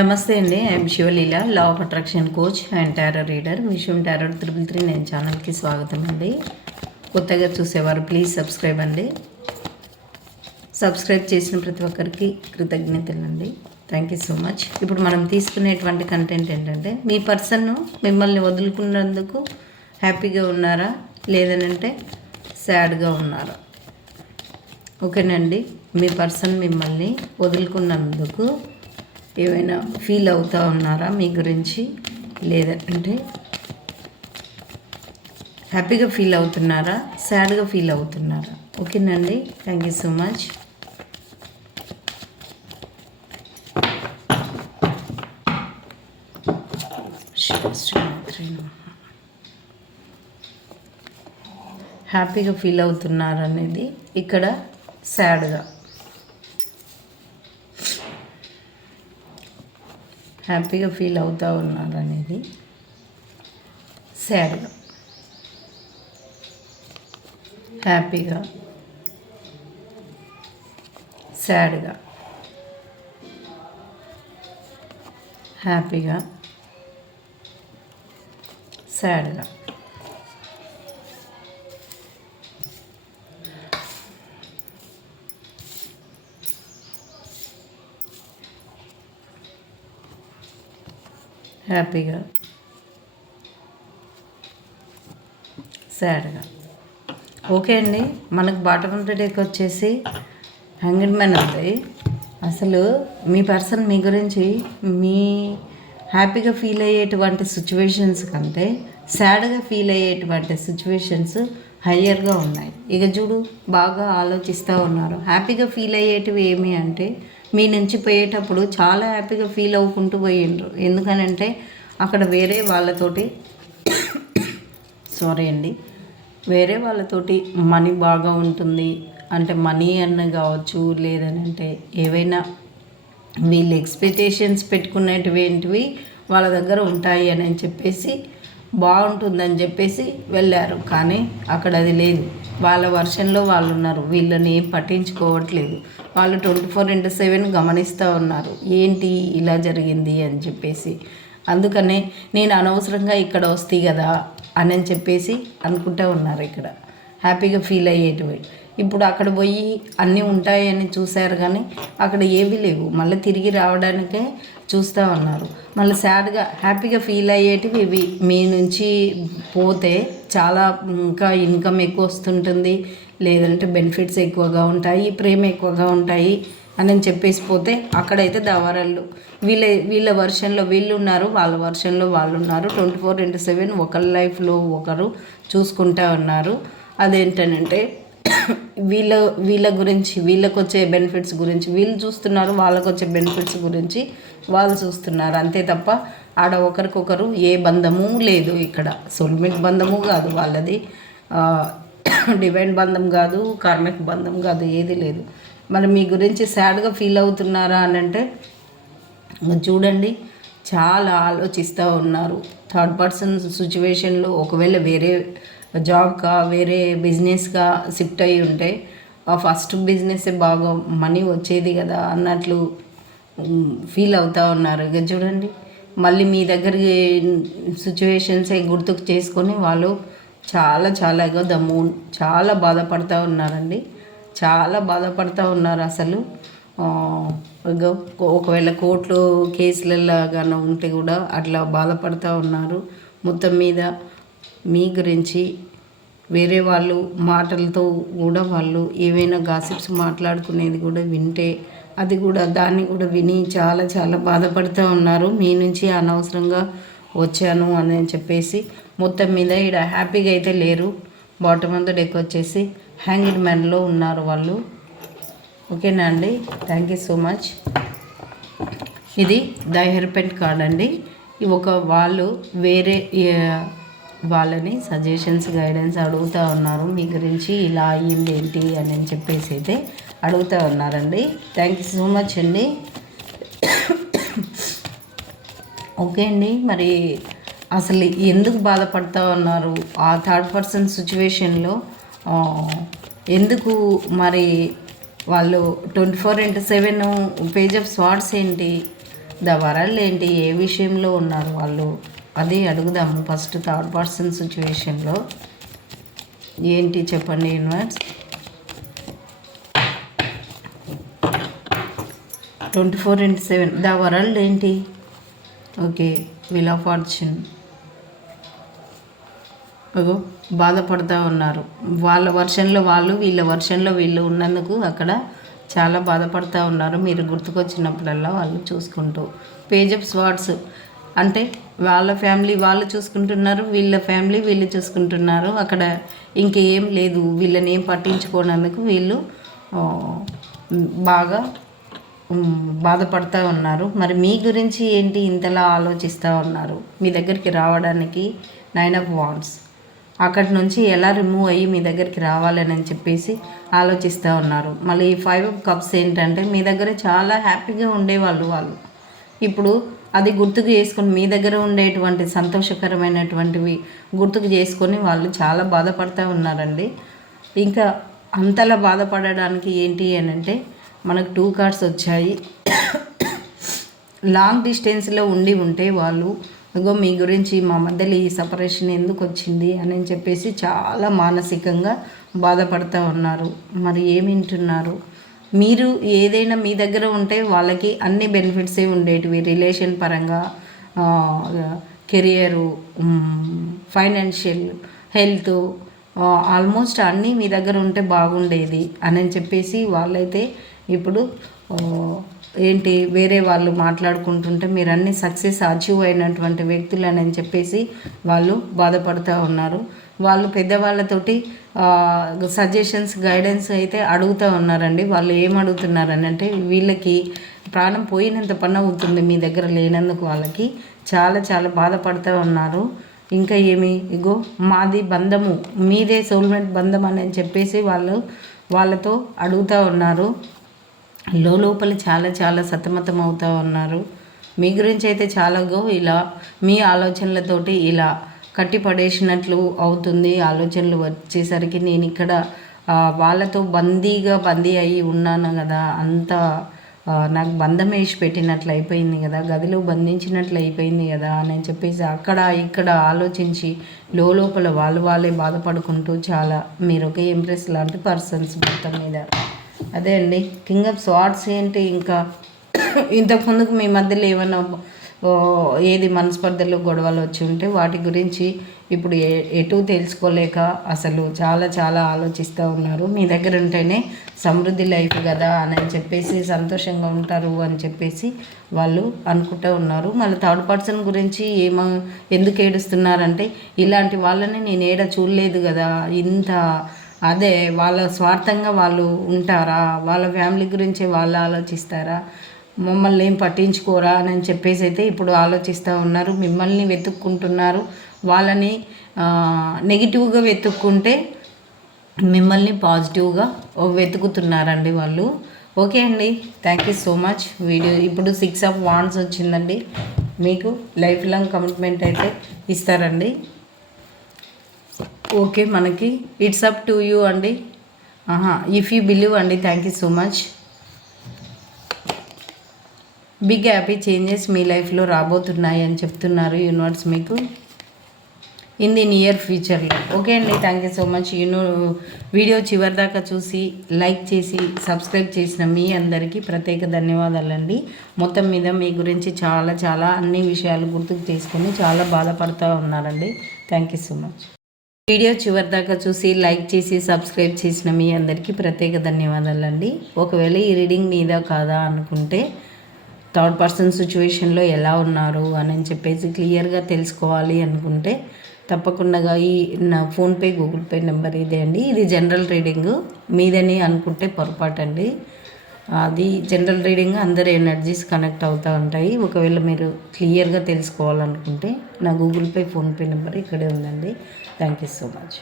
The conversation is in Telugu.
నమస్తే అండి. I'm Sivaleela law of attraction coach and tarot reader విషయం టారో త్రిపుల్ త్రీ నేను ఛానల్కి స్వాగతం అండి. కొత్తగా చూసేవారు ప్లీజ్ సబ్స్క్రైబ్ అండి. సబ్స్క్రైబ్ చేసిన ప్రతి ఒక్కరికి కృతజ్ఞతలు అండి. థ్యాంక్ యూ సో మచ్ ఇప్పుడు మనం తీసుకునేటువంటి కంటెంట్ ఏంటంటే మీ పర్సన్ మిమ్మల్ని వదులుకున్నందుకు హ్యాపీగా ఉన్నారా? లేదనంటే సాడ్గా ఉన్నారా? ఓకేనండి. మీ పర్సన్ మిమ్మల్ని వదులుకున్నందుకు ఏమైనా ఫీల్ అవుతూ ఉన్నారా మీ గురించి? లేదంటే హ్యాపీగా ఫీల్ అవుతున్నారా? సాడ్గా ఫీల్ అవుతున్నారా? ఓకేనండి. థ్యాంక్ యూ సో మచ్ హ్యాపీగా ఫీల్ అవుతున్నారనేది ఇక్కడ సాడ్గా హ్యాపీగా ఫీల్ అవుతూ ఉన్నారు అనేది శారీలో హ్యాపీగా. సాడ్గా హ్యాపీగా. సాడ్గా హ్యాపీగా సాడ్గా. ఓకే అండి మనకు బాటమ్ ఆఫ్ ద డేకి వచ్చేసి హంగెడ్ మ్యాన్ అవుతాయి. అసలు మీ పర్సన్ మీ గురించి మీ హ్యాపీగా ఫీల్ అయ్యేటువంటి సిచ్యువేషన్స్ కంటే సాడ్గా ఫీల్ అయ్యేటువంటి సిచ్యువేషన్స్ హయ్యర్గా ఉన్నాయి. ఇక చూడు బాగా ఆలోచిస్తూ ఉన్నారు. హ్యాపీగా ఫీల్ అయ్యేటివి ఏమి అంటే మీ నుంచి పోయేటప్పుడు చాలా హ్యాపీగా ఫీల్ అవ్వుకుంటూ పోయిండ్రు. ఎందుకనంటే అక్కడ వేరే వాళ్ళతోటి సారీ అండి. వేరే వాళ్ళతోటి మనీ బాగా ఉంటుంది. అంటే మనీ అన్న కావచ్చు లేదనంటే ఏవైనా వీళ్ళు ఎక్స్పెక్టేషన్స్ పెట్టుకునేటివేంటివి వాళ్ళ దగ్గర ఉంటాయి అని చెప్పేసి బాగుంటుందని చెప్పేసి వెళ్ళారు. కానీ అక్కడ అది లేదు. వాళ్ళ వర్షన్లో వాళ్ళు ఉన్నారు. వీళ్ళని ఏం పట్టించుకోవట్లేదు. వాళ్ళు ట్వంటీ ఫోర్ ఇంటూ సెవెన్ గమనిస్తూ ఉన్నారు. ఏంటి ఇలా జరిగింది అని చెప్పేసి. అందుకనే నేను అనవసరంగా ఇక్కడ వస్తాయి కదా అని చెప్పేసి అనుకుంటూ ఉన్నారు ఇక్కడ. హ్యాపీగా ఫీల్ అయ్యేటివి. ఇప్పుడు అక్కడ పోయి అన్నీ ఉంటాయని చూశారు కానీ అక్కడ ఏవి లేవు. మళ్ళీ తిరిగి రావడానికే చూస్తూ ఉన్నారు. మళ్ళీ సాడ్గా హ్యాపీగా ఫీల్ అయ్యేటివి ఇవి. మీ నుంచి పోతే చాలా ఇంకా ఇన్కమ్ ఎక్కువ వస్తుంటుంది. లేదంటే బెనిఫిట్స్ ఎక్కువగా ఉంటాయి ప్రేమ ఎక్కువగా ఉంటాయి అని చెప్పేసి పోతే అక్కడైతే దవరళ్ళు. వీళ్ళ వీళ్ళ వర్షన్లో వీళ్ళు ఉన్నారు వాళ్ళ వర్షన్లో వాళ్ళు ఉన్నారు. ట్వంటీ ఫోర్ ఇంటూ సెవెన్ ఒకరి లైఫ్లో ఒకరు చూసుకుంటా ఉన్నారు. అదేంటనంటే వీళ్ళ వీళ్ళ గురించి వీళ్ళకి వచ్చే బెనిఫిట్స్ గురించి వీళ్ళు చూస్తున్నారు వాళ్ళకు వచ్చే బెనిఫిట్స్ గురించి వాళ్ళు చూస్తున్నారు. అంతే తప్ప ఆడ ఒకరికొకరు ఏ బంధము లేదు ఇక్కడ. సోల్మేట్ బంధము కాదు వాళ్ళది. డివైన్ బంధం కాదు కార్మిక్ బంధం కాదు ఏది లేదు. మరి మీ గురించి సాడ్గా ఫీల్ అవుతున్నారా అని అంటే చూడండి చాలా ఆలోచిస్తూ ఉన్నారు. థర్డ్ పర్సన్ సిచ్యువేషన్లో ఒకవేళ వేరే జాబ్గా వేరే బిజినెస్గా షిఫ్ట్ అయ్యి ఉంటే ఆ ఫస్ట్ బిజినెస్ బాగా మనీ వచ్చేది కదా అన్నట్లు ఫీల్ అవుతూ ఉన్నారు. ఇక చూడండి. మళ్ళీ మీ దగ్గరికి సిచ్యువేషన్స్ గుర్తుకు చేసుకొని వాళ్ళు చాలా చాలా ద మూన్ చాలా బాధపడుతూ ఉన్నారండి. చాలా బాధపడుతూ ఉన్నారు అసలు. ఒకవేళ కోర్టులో కేసులలో కానీ ఉంటే కూడా అట్లా బాధపడుతూ ఉన్నారు. మొత్తం మీద మీ గురించి వేరే వాళ్ళు మాటలతో కూడా వాళ్ళు ఏవైనా గాసిప్స్ మాట్లాడుకునేది కూడా వింటే అది కూడా దాన్ని కూడా విని చాలా చాలా బాధపడుతూ ఉన్నారు. మీ నుంచి అనవసరంగా వచ్చాను అని చెప్పేసి మొత్తం మీద ఇక్కడ హ్యాపీగా అయితే లేరు. బాటమ్ అంతా డెక్ వచ్చేసి హ్యాంగిడ్ మ్యాన్లో ఉన్నారు వాళ్ళు. ఓకేనా అండి? Thank you so much. ఇది ద హెర్పెంట్ కార్డ్ అండి. ఒక వాళ్ళు వేరే వాళ్ళని సజెషన్స్ గైడెన్స్ అడుగుతూ ఉన్నారు. మీ గురించి ఇలా అయ్యింది ఏంటి అని చెప్పేసి అయితే అడుగుతూ ఉన్నారండి. థ్యాంక్ యూ సో మచ్ అండి. ఓకే అండి మరి అసలు ఎందుకు బాధపడుతూ ఉన్నారు? ఆ థర్డ్ పర్సన్ సిచ్యువేషన్లో ఎందుకు మరి వాళ్ళు twenty four into seven page of swords ఏంటి? ద వరల్డ్ ఏంటి? ఏ విషయంలో ఉన్నారు వాళ్ళు? అది అడుగుదాము ఫస్ట్ థర్డ్ పర్సన్ సిచ్యువేషన్లో ఏంటి చెప్పండి universe twenty four into seven the world ఏంటి? ఓకే విల్ ఆఫ్ ఫార్చ్యూన్ బాధపడుతూ ఉన్నారు. వాళ్ళ వర్షన్లో వాళ్ళు వీళ్ళ వర్షన్లో వీళ్ళు ఉన్నందుకు అక్కడ చాలా బాధపడుతూ ఉన్నారు. మీరు గుర్తుకొచ్చినప్పుడల్లా వాళ్ళు చూసుకుంటూ. పేజ్ ఆఫ్ స్వార్డ్స్ అంటే వాళ్ళ ఫ్యామిలీ వాళ్ళు చూసుకుంటున్నారు వీళ్ళ ఫ్యామిలీ వీళ్ళు చూసుకుంటున్నారు. అక్కడ ఇంకేం లేదు. వీళ్ళని ఏం పట్టించుకోనందుకు వీళ్ళు బాగా బాధపడుతూ ఉన్నారు. మరి మీ గురించి ఏంటి ఇంతలా ఆలోచిస్తూ ఉన్నారు? మీ దగ్గరికి రావడానికి నైన్ ఆఫ్ వాన్స్. అక్కడి నుంచి ఎలా రిమూవ్ అయ్యి మీ దగ్గరికి రావాలని చెప్పేసి ఆలోచిస్తూ ఉన్నారు. మళ్ళీ ఈ ఫైవ్ ఆఫ్ కప్స్ ఏంటంటే మీ దగ్గర చాలా హ్యాపీగా ఉండేవాళ్ళు వాళ్ళు. ఇప్పుడు అది గుర్తుకు చేసుకొని మీ దగ్గర ఉండేటువంటి సంతోషకరమైనటువంటివి గుర్తుకు చేసుకొని వాళ్ళు చాలా బాధపడుతూ ఉన్నారండి. ఇంకా అంతలా బాధపడడానికి ఏంటి అని అంటే మనకు టూ కార్డ్స్ వచ్చాయి. లాంగ్ డిస్టెన్స్లో ఉండి ఉంటే వాళ్ళు ఇగో మీ గురించి మా మధ్యలో ఈ సపరేషన్ ఎందుకు వచ్చింది? అని చెప్పేసి చాలా మానసికంగా బాధపడుతూ ఉన్నారు. మరి ఏమింటున్నారు మీరు ఏదైనా మీ దగ్గర ఉంటే వాళ్ళకి అన్ని బెనిఫిట్సే ఉండేటివి. రిలేషన్ పరంగా కెరియరు ఫైనాన్షియల్ హెల్త్ ఆల్మోస్ట్ అన్నీ మీ దగ్గర ఉంటే బాగుండేది అని చెప్పేసి వాళ్ళైతే ఇప్పుడు ఏంటి వేరే వాళ్ళు మాట్లాడుకుంటుంటే మీరు అన్ని సక్సెస్ అచీవ్ అయినటువంటి వ్యక్తులని అని చెప్పేసి వాళ్ళు బాధపడుతూ ఉన్నారు. వాళ్ళు పెద్దవాళ్ళతోటి సజెషన్స్ గైడెన్స్ అయితే అడుగుతూ ఉన్నారండి. వాళ్ళు ఏం అడుగుతున్నారని అంటే వీళ్ళకి ప్రాణం పోయినంత పని అవుతుంది మీ దగ్గర లేనందుకు వాళ్ళకి. చాలా చాలా బాధపడుతూ ఉన్నారు. ఇంకా ఏమి? ఇగో మాది బంధము మీదే సోల్మేట్ బంధం అని చెప్పేసి వాళ్ళు వాళ్ళతో అడుగుతూ ఉన్నారు. లోపల చాలా చాలా సతమతం అవుతూ ఉన్నారు. మీ గురించి అయితే చాలాగో ఇలా మీ ఆలోచనలతోటి ఇలా కట్టి పడేసినట్లు అవుతుంది. ఆలోచనలు వచ్చేసరికి నేను ఇక్కడ వాళ్ళతో బందీగా బందీ అయి ఉన్నాను కదా. అంత నాకు బంధం వేసి పెట్టినట్లు అయిపోయింది కదా. గదిలో బంధించినట్లు అయిపోయింది కదా అని చెప్పేసి అక్కడ ఇక్కడ ఆలోచించి లోపల వాళ్ళు వాళ్ళే బాధపడుకుంటూ చాలా మీరు ఒక ఇంప్రెస్ లాంటి పర్సన్స్ మొత్తం మీద. అదే అండి. కింగ్ ఆఫ్ స్వార్డ్స్ ఏంటి? ఇంకా ఇంతకు ముందుకు మీ మధ్యలో ఏమైనా ఏది మనస్పర్ధలు గొడవలు వచ్చి ఉంటే వాటి గురించి ఇప్పుడు ఎటు తెలుసుకోలేక అసలు చాలా చాలా ఆలోచిస్తూ ఉన్నారు. మీ దగ్గర ఉంటేనే సమృద్ధి లైఫ్ కదా అని చెప్పేసి సంతోషంగా ఉంటారు అని చెప్పేసి వాళ్ళు అనుకుంటూ ఉన్నారు. మళ్ళీ థర్డ్ పర్సన్ గురించి ఏమో ఎందుకు ఏడుస్తున్నారంటే ఇలాంటి వాళ్ళని నేను ఏడ చూడలేదు కదా ఇంత అదే వాళ్ళ స్వార్థంగా వాళ్ళు ఉంటారా? వాళ్ళ ఫ్యామిలీ గురించి వాళ్ళు ఆలోచిస్తారా? మమ్మల్ని ఏం పట్టించుకోరా అని చెప్పేసి అయితే ఇప్పుడు ఆలోచిస్తూ ఉన్నారు. మిమ్మల్ని వెతుక్కుంటున్నారు. వాళ్ళని నెగిటివ్గా వెతుక్కుంటే మిమ్మల్ని పాజిటివ్గా వెతుకుతున్నారండి వాళ్ళు. ఓకే అండి. Thank you so much video ఇప్పుడు సిక్స్ ఆఫ్ వాన్స్ వచ్చిందండి. మీకు లైఫ్ లాంగ్ కమిట్మెంట్ అయితే ఇస్తారండి. ఓకే మనకి ఇట్స్ అప్ టు యూ అండి. ఇఫ్ యూ బిలీవ్ అండి. Thank you so much big happy changes మీ లైఫ్లో రాబోతున్నాయి అని చెప్తున్నారు యూనివర్స్ మీకు ఇన్ ది నియర్ ఫ్యూచర్లో. ఓకే అండి థ్యాంక్ యూ సో మచ్ యూను వీడియో చివరి దాకా చూసి లైక్ చేసి సబ్స్క్రైబ్ చేసిన మీ అందరికీ ప్రత్యేక ధన్యవాదాలండి. మొత్తం మీద మీ గురించి చాలా చాలా అన్ని విషయాలు గుర్తుకు చేసుకొని చాలా బాధపడుతూ ఉన్నారండి. Thank you so much video చివరి దాకా చూసి లైక్ చేసి సబ్స్క్రైబ్ చేసిన మీ అందరికీ ప్రత్యేక ధన్యవాదాలండి. ఒకవేళ ఈ రీడింగ్ మీద కాదా అనుకుంటే థర్డ్ పర్సన్ సిచ్యువేషన్లో ఎలా ఉన్నారు అని చెప్పేసి క్లియర్గా తెలుసుకోవాలి అనుకుంటే తప్పకుండా ఈ నా ఫోన్పే గూగుల్ పే నెంబర్ ఇదే అండి. ఇది జనరల్ రీడింగ్ మీదని అనుకుంటే పొరపాటు అండి అది జనరల్ రీడింగ్ అందరి ఎనర్జీస్ కనెక్ట్ అవుతూ ఉంటాయి. ఒకవేళ మీరు క్లియర్గా తెలుసుకోవాలనుకుంటే నా గూగుల్ పే ఫోన్పే నెంబర్ ఇక్కడే ఉందండి. Thank you so much.